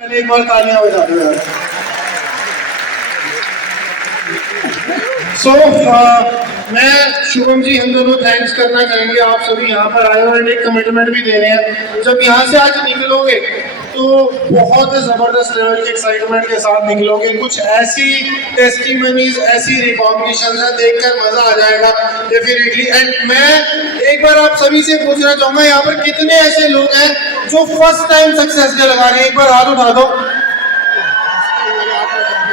पहले एक बार तालियां बजा दो यार। मैं शुभम जी हम दोनों थैंक्स करना चाहेंगे, आप सभी यहाँ पर आए और एक कमिटमेंट भी दे रहे हैं। जब यहाँ से आज निकलोगे तो बहुत ज़बरदस्त लेवल की एक्साइटमेंट के साथ निकलोगे। कुछ ऐसी टेस्टिमनीज, ऐसी रिकॉग्निशन है, देखकर मजा आ जाएगा डेफिनेटली। एंड मैं एक बार आप सभी से पूछना चाहूंगा, यहाँ पर कितने ऐसे लोग हैं जो फर्स्ट टाइम सक्सेस डे लगा रहे हैं? एक बार हाथ उठा दो।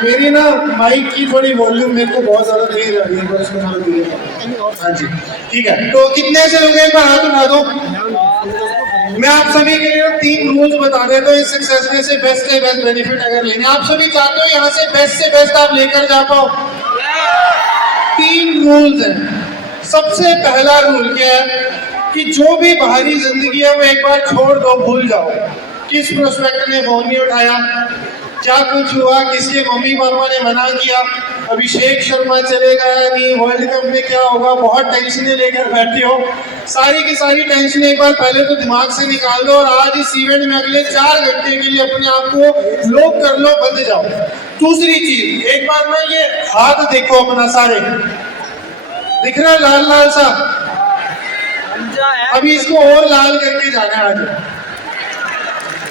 मेरी ना माइक की थोड़ी वॉल्यूम मेरे को बहुत ज्यादा तेज आ रही है, इसको थोड़ा धीरे। हाँ जी ठीक है, तो कितने ऐसे लोग हैं? एक बार हाथ उठा दो। मैं आप सभी के लिए 3 रूल्स बता देता हूँ इस सक्सेस डे से बेस्ट से बेस्ट बेनिफिट अगर लेंगे। आप सभी चाहते हो यहाँ से बेस्ट आप लेकर जा पाओ? 3 रूल्स हैं। सबसे पहला रूल क्या है कि जो भी बाहरी जिंदगी है वो एक बार छोड़ दो, भूल जाओ। किस प्रोस्पेक्ट ने फोन नहीं उठाया, क्या कुछ हुआ, किसके मम्मी पापा ने मना किया, अभिषेक शर्मा चलेगा या नहीं, वर्ल्ड कप में क्या होगा, बहुत टेंशनें लेकर बैठे हो। सारी की सारी टेंशन एक बार पहले तो दिमाग से निकाल दो और आज इस इवेंट में अगले 4 घंटे के लिए अपने आप को लॉक कर लो, बंद जाओ। दूसरी चीज, एक बार ना ये हाथ देखो अपना, सारे दिख रहा है लाल लाल सा? अभी इसको और लाल करके जाना है आज,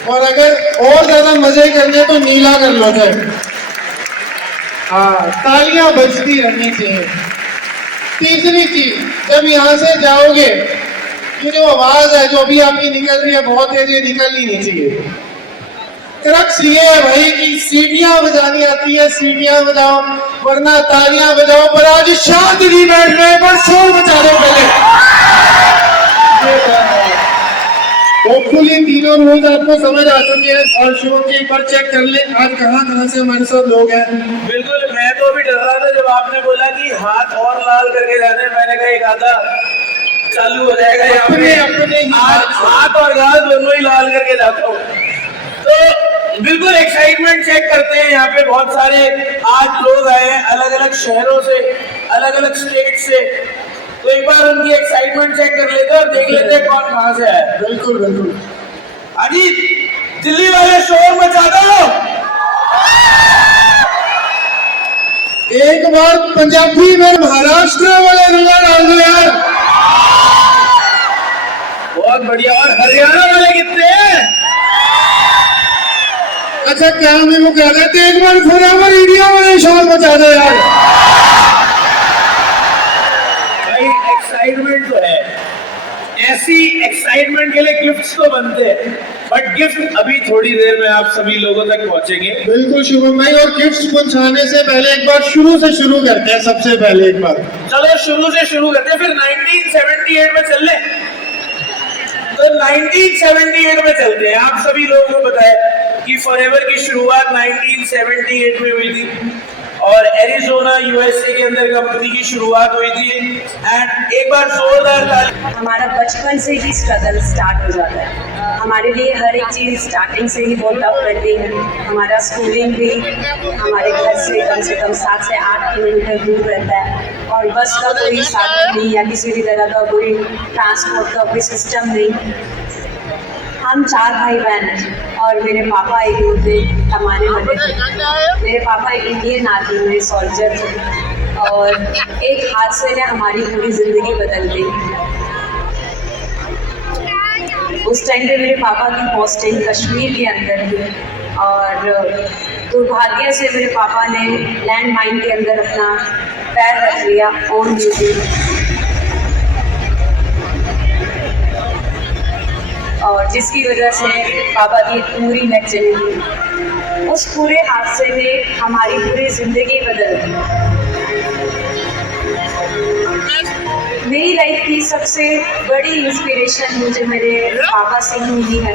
और अगर और ज्यादा मजे करने तो नीला कर लो जाए। हाँ, तालियां बजती रहनी चाहिए। तीसरी चीज, जब यहाँ से जाओगे ये जो आवाज है जो अभी आपकी निकल रही है बहुत तेज, ये निकलनी नहीं चाहिए। क्रक्स ये है भाई कि सीटियां बजानी आती है, सीटियां बजाओ, वरना तालियां बजाओ। पर आज शांत नहीं बैठ रहे, पर शोर बजा दो पहले। होपफुली तीनों रूल्स आपको समझ आ चुके हैं। और शुभम जी एक बार चेक कर ले आज कहाँ से हमारे साथ लोग हैं। बिल्कुल, मैं तो अभी डर रहा था जब आपने बोला कि हाथ और लाल करके जाने, मैंने कहा एक आधा चालू हो जाएगा। अपने हाथ और गाल दोनों ही लाल करके जाता हूँ। तो बिल्कुल एक्साइटमेंट चेक करते हैं। यहाँ पे बहुत सारे आज लोग आए हैं अलग अलग शहरों से, अलग अलग स्टेट से, तो एक बार उनकी एक्साइटमेंट चेक कर लेते हैं और देख लेते हैं कौन कहाँ से आया। बिल्कुल बिल्कुल। अजी दिल्ली वाले शोर मचा दो। एक बार पंजाबी में महाराष्ट्र वाले रुला डाल दो यार। बहुत बढ़िया। और हरियाणा वाले कितने हैं? अच्छा क्या मैं वो कह रहे थे, एक बार फॉरएवर इंडिया वाले शोर मचा दो यार। भाई एक्साइटमेंट तो है, ऐसी एक्साइटमेंट के लिए गिफ्ट्स तो बनते हैं, बट गिफ्ट अभी थोड़ी देर में आप सभी लोगों तक पहुंचेंगे। बिल्कुल शुभम भाई, और गिफ्ट्स पहुंचाने से पहले एक बार शुरू से शुरू करते हैं। सबसे पहले एक बार चलो शुरू से शुरू करते हैं, फिर 1978 में चल ले। तो 1978 में चलते हैं। आप सभी लोगों को पता है कि फॉरएवर की शुरुआत 1978 में हुई थी और एरिज़ोना यूएसए के अंदर कंपनी की शुरुआत हुई थी। एंड एक बार जोरदार हमारा बचपन से ही स्ट्रगल स्टार्ट हो जाता है। हमारे लिए हर एक चीज़ स्टार्टिंग से ही बहुत टफ पड़ती है। हमारा स्कूलिंग भी हमारे घर से कम 7 से 8 किलोमीटर दूर रहता है और बस का कोई साधन नहीं या किसी भी तरह का कोई ट्रांसपोर्ट का कोई सिस्टम नहीं। हम 4 भाई बहन हैं और मेरे पापा एक होते कमाने वाले थे। मेरे पापा एक इंडियन आर्मी में सोल्जर थे और एक हादसे ने हमारी पूरी ज़िंदगी बदल गई। उस टाइम पे मेरे पापा की पोस्टिंग कश्मीर के अंदर थी और दुर्भाग्य से मेरे पापा ने लैंड माइन के अंदर अपना पैर रख लिया ऑन ड्यूटी, और जिसकी वजह से पापा की पूरी नेक चली गई। उस पूरे हादसे ने हमारी पूरी ज़िंदगी बदल दी। मेरी लाइफ की सबसे बड़ी इंस्पिरेशन मुझे मेरे पापा से ही मिली है।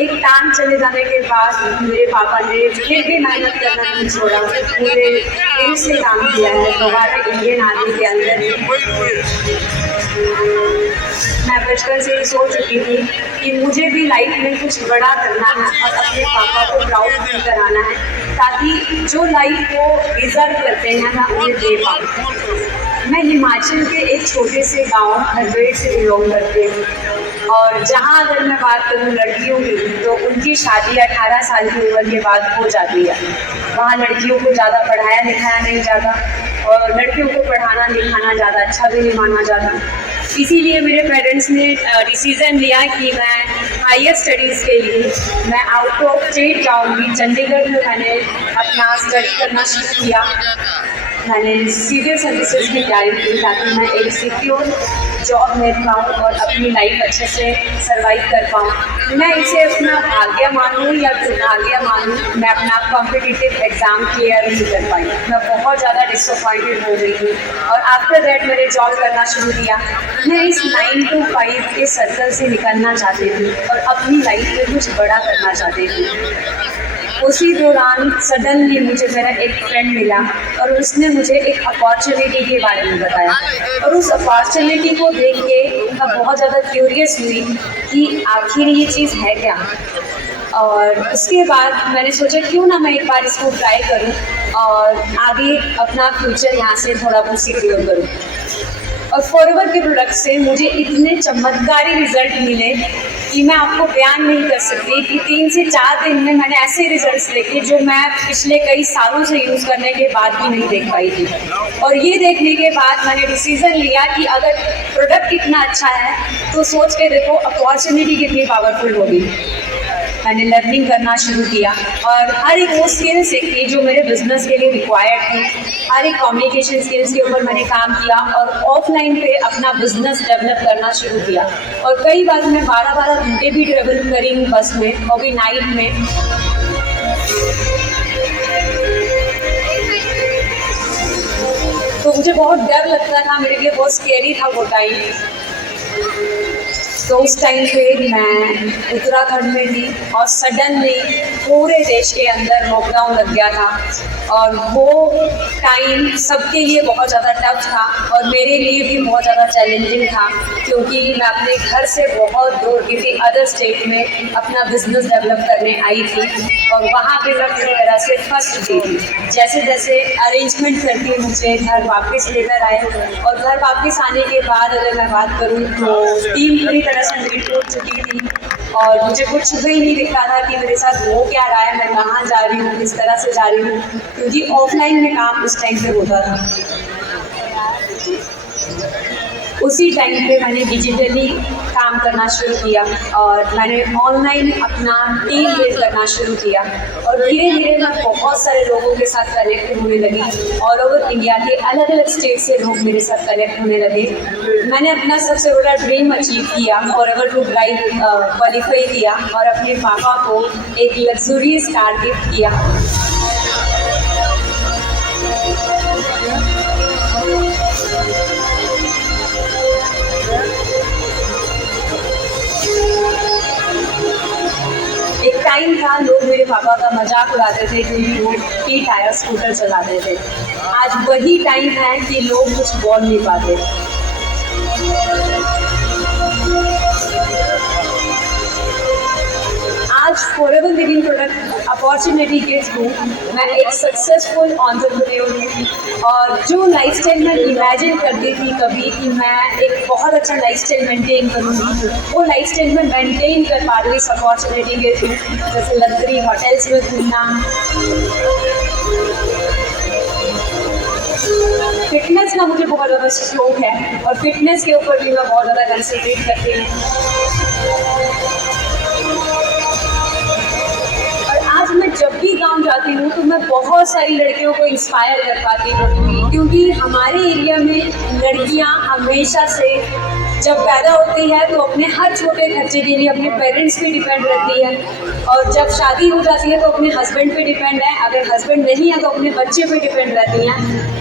एक टांग चले जाने के बाद मेरे पापा ने फिर भी मेहनत करना नहीं छोड़ा, पूरे दिल से काम किया है दोबारा इंडियन आर्मी के अंदर। मैं बचपन से ही सोच चुकी थी कि मुझे भी लाइफ में कुछ बड़ा करना है और अपने पापा को प्राउड फील कराना है, ताकि जो लाइफ वो डिजर्व करते हैं मैं उन्हें दे पाऊँ। मैं हिमाचल के एक छोटे से गांव हरवेड़ से बिलोंग करती हूँ और जहाँ अगर मैं बात करूँ लड़कियों की तो उनकी शादी 18 साल की उम्र के बाद हो जाती है। वहाँ लड़कियों को ज़्यादा पढ़ाया लिखाया नहीं जाता और लड़कियों को पढ़ाना लिखाना ज़्यादा अच्छा भी नहीं माना जाता। इसीलिए मेरे पेरेंट्स ने डिसीज़न लिया कि मैं हायर स्टडीज़ के लिए मैं आउट ऑफ स्टेट जाऊँगी। चंडीगढ़ में मैंने अपना स्टडी करना शुरू किया। मैंने सिविल सर्विसेज की तैयारी की ताकि मैं एक सिक्योर जॉब मिल पाऊँ और अपनी लाइफ अच्छे से सर्वाइव कर पाऊँ। मैं इसे अपना भाग्य मानूँ या दुर्भाग्य मानूँ, मैं अपना कॉम्पिटिटिव एग्ज़ाम क्लियर नहीं कर पाई। मैं बहुत ज़्यादा डिसअपॉइंटेड हो गई थी और आफ्टर दैट मैंने जॉब करना शुरू किया। मैं इस 9 to 5 के सर्कल से निकलना चाहती थी और अपनी लाइफ में कुछ बड़ा करना चाहती थी। उसी दौरान सडनली मुझे मेरा एक फ्रेंड मिला और उसने मुझे एक अपॉर्चुनिटी के बारे में बताया और उस अपॉर्चुनिटी को देख के मैं बहुत ज़्यादा क्यूरियस हुई कि आखिर ये चीज़ है क्या। और उसके बाद मैंने सोचा क्यों ना मैं एक बार इसको ट्राई करूं और आगे अपना फ्यूचर यहाँ से थोड़ा बहुत सिक्योर करूं। और फॉरएवर के प्रोडक्ट से मुझे इतने चमत्कारी रिजल्ट मिले कि मैं आपको बयान नहीं कर सकती कि 3 से 4 दिन में मैंने ऐसे रिजल्ट्स देखे जो मैं पिछले कई सालों से यूज़ करने के बाद भी नहीं देख पाई थी। और ये देखने के बाद मैंने डिसीज़न लिया कि अगर प्रोडक्ट इतना अच्छा है तो सोच के देखो अपॉर्चुनिटी कितनी पावरफुल होगी। मैंने लर्निंग करना शुरू किया और हर एक वो स्किल सीखी जो मेरे बिजनेस के लिए रिक्वायर्ड थी। हर एक कम्युनिकेशन स्किल्स के ऊपर मैंने काम किया और ऑफलाइन पे अपना बिजनेस डेवलप करना शुरू किया। और कई बार मैं 12-12 घंटे भी ट्रेवल करी हूँ बस में, और भी नाइट में। तो मुझे बहुत डर लगता था, मेरे लिए बहुत स्केरी था वो टाइम। तो उस टाइम पे मैं उत्तराखंड में थी और सडनली पूरे देश के अंदर लॉकडाउन लग गया था और वो टाइम सबके लिए बहुत ज़्यादा टफ था और मेरे लिए भी बहुत ज़्यादा चैलेंजिंग था, क्योंकि मैं अपने घर से बहुत दूर किसी अदर स्टेट में अपना बिजनेस डेवलप करने आई थी और वहाँ पे मैं पूरी तरह से फंस चुकी थी। जैसे जैसे अरेंजमेंट करके मुझे घर वापस लेकर आए और घर वापस आने के बाद अगर मैं बात करूँ तो टीम पूरी तरह से मेरी टूट चुकी थी और मुझे कुछ भी नहीं दिख रहा था कि मेरे साथ हो क्या रहा है, मैं कहाँ जा रही हूँ, किस तरह से जा रही हूँ, क्योंकि ऑफलाइन में काम उस टाइम पे होता था। उसी टाइम पे मैंने डिजिटली काम करना शुरू किया और मैंने ऑनलाइन अपना टीम बिल्ड करना शुरू किया और धीरे धीरे मैं बहुत सारे लोगों के साथ कनेक्ट होने लगी। ऑल ओवर इंडिया के अलग अलग स्टेट से लोग मेरे साथ कनेक्ट होने लगे। मैंने अपना सबसे बड़ा ड्रीम अचीव किया, फॉरएवर टू ड्राइव क्वालिफाई किया और अपने पापा को एक लग्जूरियस कार गिफ्ट किया। एक टाइम था लोग मेरे पापा का मजाक उड़ाते थे क्योंकि वो टी टायर स्कूटर चलाते थे। आज वही टाइम है कि लोग कुछ बोल नहीं पाते। आज फॉरएवर लिविंग प्रोडक्ट अपॉर्चुनिटी के थ्रू मैं एक सक्सेसफुल एंटरप्रेन्योर हूँ और जो लाइफस्टाइल मैं इमेजिन करती थी कभी कि मैं एक बहुत अच्छा लाइफस्टाइल मेंटेन करूँगी, वो लाइफस्टाइल मैं मेंटेन कर पा रही इस अपॉर्चुनिटी के थ्रू। जैसे लग्जरी होटल्स में घूमना, फिटनेस का मुझे बहुत ज़्यादा शौक है और फिटनेस के ऊपर भी मैं बहुत ज़्यादा कंसंट्रेट करती हूँ। आज मैं जब भी गांव जाती हूँ तो मैं बहुत सारी लड़कियों को इंस्पायर कर पाती हूँ, क्योंकि हमारे एरिया में लड़कियाँ हमेशा से जब पैदा होती है तो अपने हर छोटे खर्चे के लिए अपने पेरेंट्स पे डिपेंड रहती है और जब शादी हो जाती है तो अपने हस्बैंड पे डिपेंड है, अगर हस्बैंड नहीं है तो अपने बच्चे पे डिपेंड रहती हैं।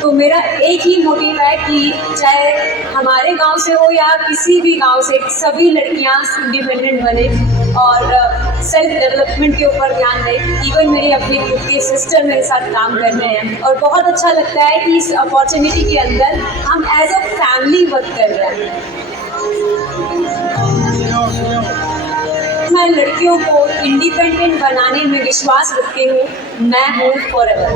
तो मेरा एक ही मोटिव है कि चाहे हमारे गांव से हो या किसी भी गांव से, सभी लड़कियां इंडिपेंडेंट बने और सेल्फ डेवलपमेंट के ऊपर ध्यान दें। इवन मेरी अपनी खुद के सिस्टर मेरे साथ काम कर रहे हैं और बहुत अच्छा लगता है कि इस अपॉर्चुनिटी के अंदर हम एज अ फैमिली वर्क कर रहे हैं। मैं लड़कियों को इंडिपेंडेंट बनाने में विश्वास रखती हूँ। मैं हूँ फॉरएवर।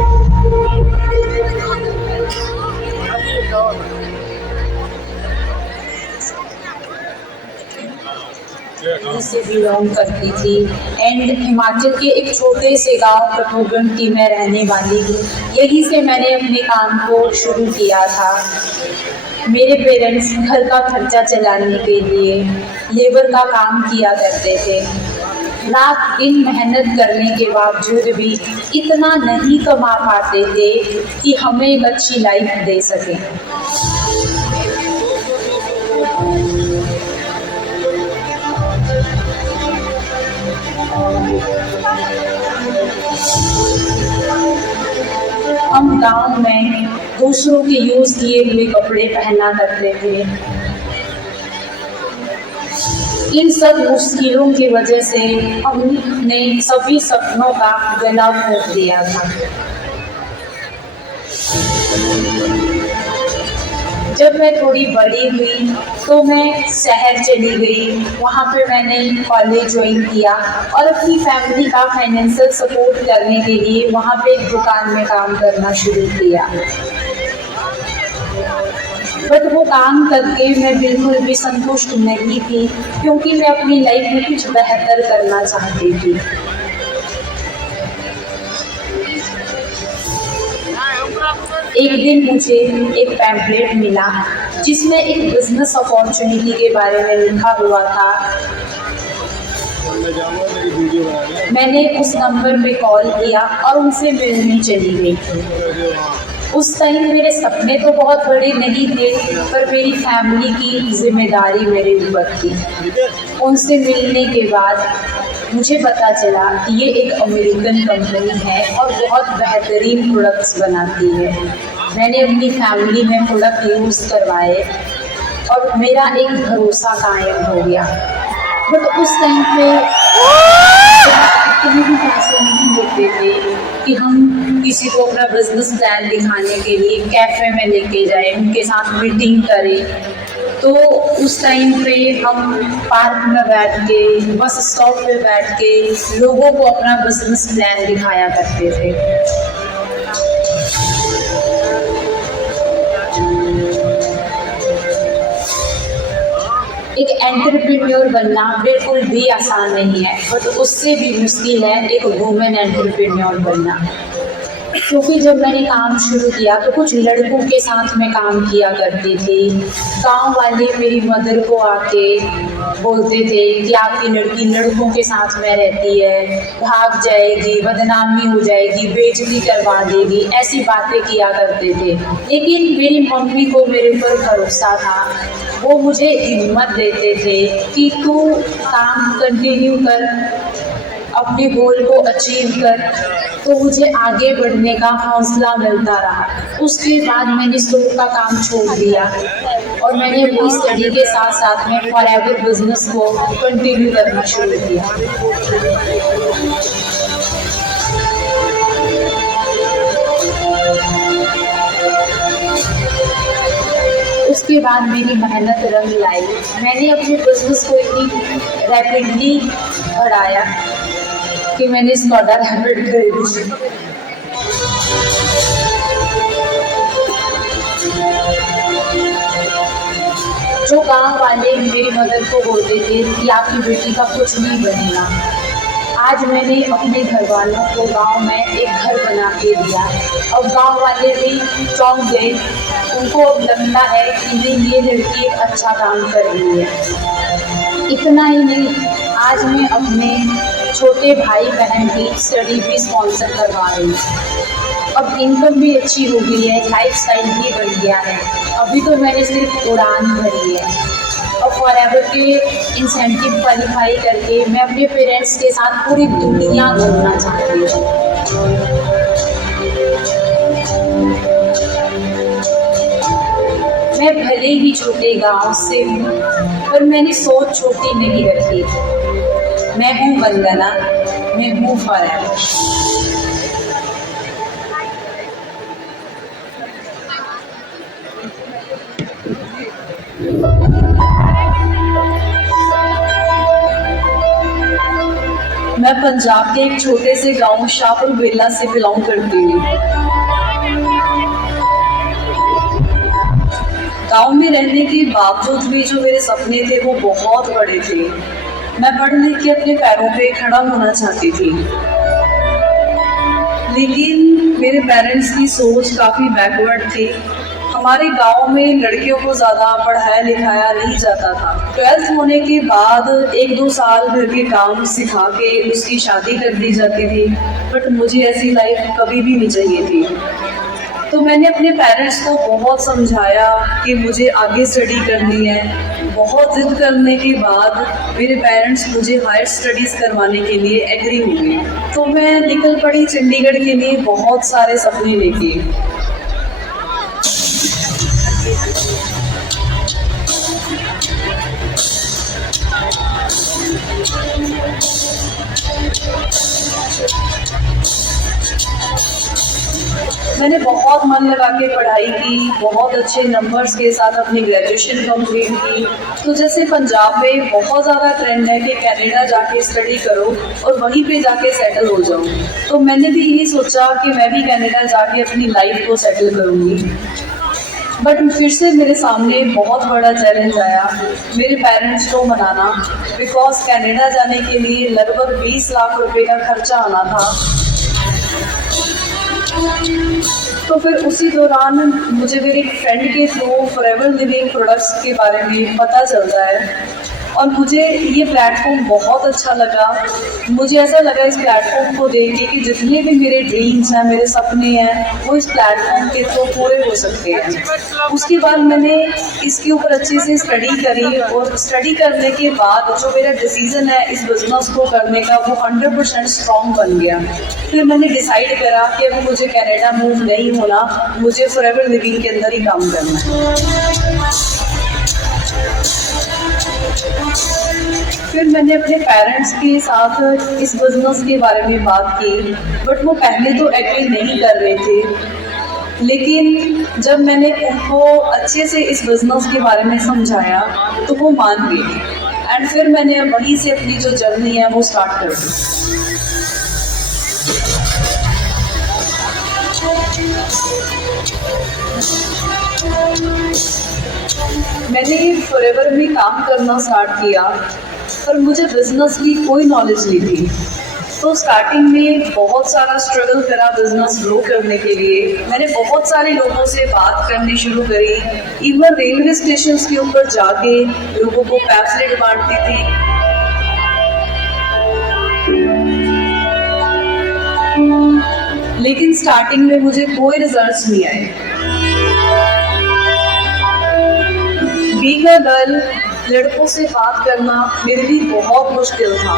से बिलोंग करती थी एंड हिमाचल के एक छोटे से गांव कठोगढ़ की मैं रहने वाली हूँ। यहीं से मैंने अपने काम को शुरू किया था। मेरे पेरेंट्स घर का खर्चा चलाने के लिए लेबर का काम किया करते थे। रात दिन मेहनत करने के बावजूद भी इतना नहीं कमा पाते थे कि हमें एक अच्छी लाइफ दे सकें। हम गांव में दूसरों के यूज किए हुए कपड़े पहना करते थे। इन सब मुश्किलों की वजह से हमने सभी सपनों का गला घोंट दिया था। जब मैं थोड़ी बड़ी हुई तो मैं शहर चली गई। वहाँ पे मैंने कॉलेज ज्वाइन किया और अपनी फैमिली का फाइनेंशियल सपोर्ट करने के लिए वहाँ पे एक दुकान में काम करना शुरू किया। बट वो काम करके मैं बिल्कुल भी संतुष्ट नहीं थी, क्योंकि मैं अपनी लाइफ में कुछ बेहतर करना चाहती थी। एक दिन मुझे एक पैम्पलेट मिला जिसमें एक बिजनेस अपॉर्चुनिटी के बारे में लिखा हुआ था। मैंने उस नंबर पे कॉल किया और उनसे मिलने चली गई। उस टाइम मेरे सपने तो बहुत बड़े नहीं थे, पर मेरी फैमिली की जिम्मेदारी मेरे ऊपर थी। उनसे मिलने के बाद मुझे पता चला कि ये एक अमेरिकन कंपनी है और बहुत बेहतरीन प्रोडक्ट्स बनाती है। मैंने अपनी फैमिली में प्रोडक्ट यूज़ करवाए और मेरा एक भरोसा कायम हो गया। बट उस टाइम पे इतने भी पैसे नहीं होते थे कि हम किसी को अपना बिजनेस प्लान दिखाने के लिए कैफ़े में लेके जाएं, उनके साथ मीटिंग करें। तो उस टाइम पे हम पार्क में बैठ के, बस स्टॉप पे बैठ के लोगों को अपना बिजनेस प्लान दिखाया करते थे। एक एंटरप्रेन्योर बनना बिल्कुल भी आसान नहीं है, बट उससे भी मुश्किल है एक वुमेन एंटरप्रेन्योर बनना। क्योंकि जब मैंने काम शुरू किया तो कुछ लड़कों के साथ मैं काम किया करती थी। गांव वाले मेरी मदर को आके बोलते थे कि आपकी लड़की लड़कों के साथ में रहती है, भाग जाएगी, बदनामी हो जाएगी, बेइज्जती करवा देगी, ऐसी बातें किया करते थे। लेकिन मेरी मम्मी को मेरे ऊपर भरोसा था। वो मुझे हिम्मत देते थे कि तू काम कंटिन्यू कर, अपने गोल को अचीव कर। तो मुझे आगे बढ़ने का हौसला मिलता रहा। उसके बाद मैंने स्टोर का काम छोड़ दिया और मैंने अपनी स्टडी के साथ साथ में फॉरएवर बिजनेस को कंटिन्यू करना शुरू किया। उसके बाद मेरी मेहनत रंग लाई। मैंने अपने बिजनेस को इतनी रैपिडली बढ़ाया कि मैंने स्कॉडा रैपिड खरीदी। जो गांव वाले मेरी मदर को बोलते थे कि आपकी बेटी का कुछ नहीं बनेगा, आज मैंने अपने घर वालों को गांव में एक घर बना के दिया और गांव वाले भी चौंक गए। उनको अब लगता है कि नहीं, ये लड़की एक अच्छा काम कर रही है। इतना ही नहीं, आज मैं अपने छोटे भाई बहन की स्टडी भी स्पॉन्सर करवा रही हूँ। अब इनकम भी अच्छी हो गई है, लाइफस्टाइल भी बन गया है। अभी तो मैंने सिर्फ उड़ान भरी है और फॉरएवर के इंसेंटिव क्वालिफाई करके मैं अपने पेरेंट्स के साथ पूरी दुनिया घूमना चाहती हूँ। मैं भले ही छोटे गांव से हूँ, पर मैंने सोच छोटी नहीं रखी। मैं हूँ वंदना, मैं हूँ फॉरएवर। मैं पंजाब के एक छोटे से गांव शाहपुर बेला से बिलोंग करती हूँ। गांव में रहने के बावजूद भी जो मेरे सपने थे वो बहुत बड़े थे। मैं पढ़ लिख के अपने पैरों पे खड़ा होना चाहती थी, लेकिन मेरे पेरेंट्स की सोच काफ़ी बैकवर्ड थी। हमारे गांव में लड़कियों को ज़्यादा पढ़ाया लिखाया नहीं जाता था। 12th होने के बाद 1-2 साल घर के काम सिखा के उसकी शादी कर दी जाती थी, बट मुझे ऐसी लाइफ कभी भी नहीं चाहिए थी। तो मैंने अपने पेरेंट्स को बहुत समझाया कि मुझे आगे स्टडी करनी है। बहुत जिद करने के बाद मेरे पेरेंट्स मुझे हायर स्टडीज़ करवाने के लिए एग्री हो गए। तो मैं निकल पड़ी चंडीगढ़ के लिए बहुत सारे सपने लेके। मैंने बहुत मन लगा के पढ़ाई की, बहुत अच्छे नंबर्स के साथ अपनी ग्रेजुएशन कंप्लीट की। तो जैसे पंजाब में बहुत ज़्यादा ट्रेंड है कि कनाडा जाके स्टडी करो और वहीं पे जाके सेटल हो जाओ, तो मैंने भी यही सोचा कि मैं भी कनाडा जाके अपनी लाइफ को सेटल करूँगी। बट फिर से मेरे सामने बहुत बड़ा चैलेंज आया मेरे पेरेंट्स को मनाना, बिकॉज कनाडा जाने के लिए लगभग 20 लाख रुपए का खर्चा आना था। तो फिर उसी दौरान मुझे मेरे एक फ्रेंड के थ्रू फॉरएवर लिविंग प्रोडक्ट्स के बारे में पता चलता है और मुझे ये प्लेटफॉर्म बहुत अच्छा लगा। मुझे ऐसा लगा इस प्लेटफॉर्म को देख के कि जितने भी मेरे ड्रीम्स हैं, मेरे सपने हैं, वो इस प्लेटफॉर्म के थ्रू पूरे हो सकते हैं। उसके बाद मैंने इसके ऊपर अच्छे से स्टडी करी और स्टडी करने के बाद जो मेरा डिसीजन है इस बिज़नेस को करने का वो 100% स्ट्रॉन्ग बन गया। फिर मैंने डिसाइड करा कि अब मुझे कनाडा मूव नहीं होना, मुझे फॉरएवर लिविंग के अंदर ही काम करना है। फिर मैंने अपने पेरेंट्स के साथ इस बिज़नेस के बारे में बात की, बट वो पहले तो एग्री नहीं कर रहे थे। लेकिन जब मैंने उनको अच्छे से इस बिज़नेस के बारे में समझाया तो वो मान गए एंड फिर मैंने वहीं से अपनी जो जर्नी है वो स्टार्ट कर दी। मैंने फॉरएवर में काम करना स्टार्ट किया, पर मुझे बिज़नेस की कोई नॉलेज नहीं थी। तो स्टार्टिंग में बहुत सारा स्ट्रगल करा बिज़नेस ग्रो करने के लिए। मैंने बहुत सारे लोगों से बात करनी शुरू करी, इवन रेलवे स्टेशन के ऊपर जाके लोगों को पैम्फलेट बांटती थी। लेकिन स्टार्टिंग में मुझे कोई रिजल्ट्स नहीं आए। बीइंग अ गर्ल, लड़कों से बात करना मेरे लिए बहुत मुश्किल था।